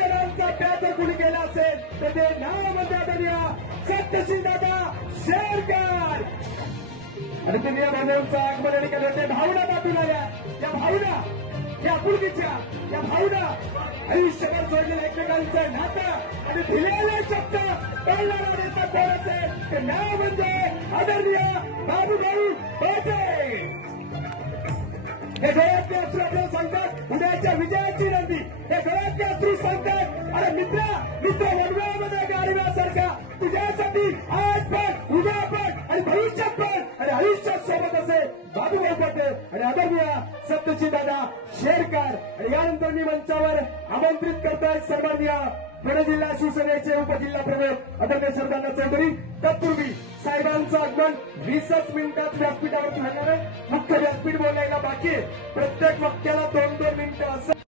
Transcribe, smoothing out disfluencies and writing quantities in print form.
जणांचा त्या जर कुणी केला असेल तर ते नाव म्हणजे आदरणीय सत्यशील दादा शेरकर. आणि तुम्ही या भावनांचं आगमन आणि केलं ते भावना दाखवून आल्या. या भावना या आपुलकीच्या या भावना आयुष्यभर जोडलेलं एकमेकांचं नातं आणि दिलेले शब्द कळणारा नेता कोण असेल ते नाव म्हणजे आदरणीय बाबूभाऊ बोटे. हे डोळ्यातले अश्रू आपल्याला सांगतात उद्याच्या विजयाची नंदी. हे डोळ्यातले अश्रू सांगतात अरे मित्र वनवेळामध्ये गाडीसारखा तुझ्यासाठी आज पण उद्या पण आणि भविष्यात पण आणि आयुष्यात सोबत असेल बाबूभाऊ बोटे आणि आदरणीय सत्यशील दादा शेरकर. आणि यानंतर मी मंचावर आमंत्रित करतोय सन्माननीय पुणे जिल्हा शिवसेनेचे उपजिल्हा प्रमुख आदरणीय शरदांना चौधरी. तत्पूर्वी साहेबांचं आगमन 20च मिनिटात व्यासपीठावरती होणार आहे. मुख्य व्यासपीठ बोलायला बाकी आहे. प्रत्येक वक्त्याला 2-2 मिनिटं असं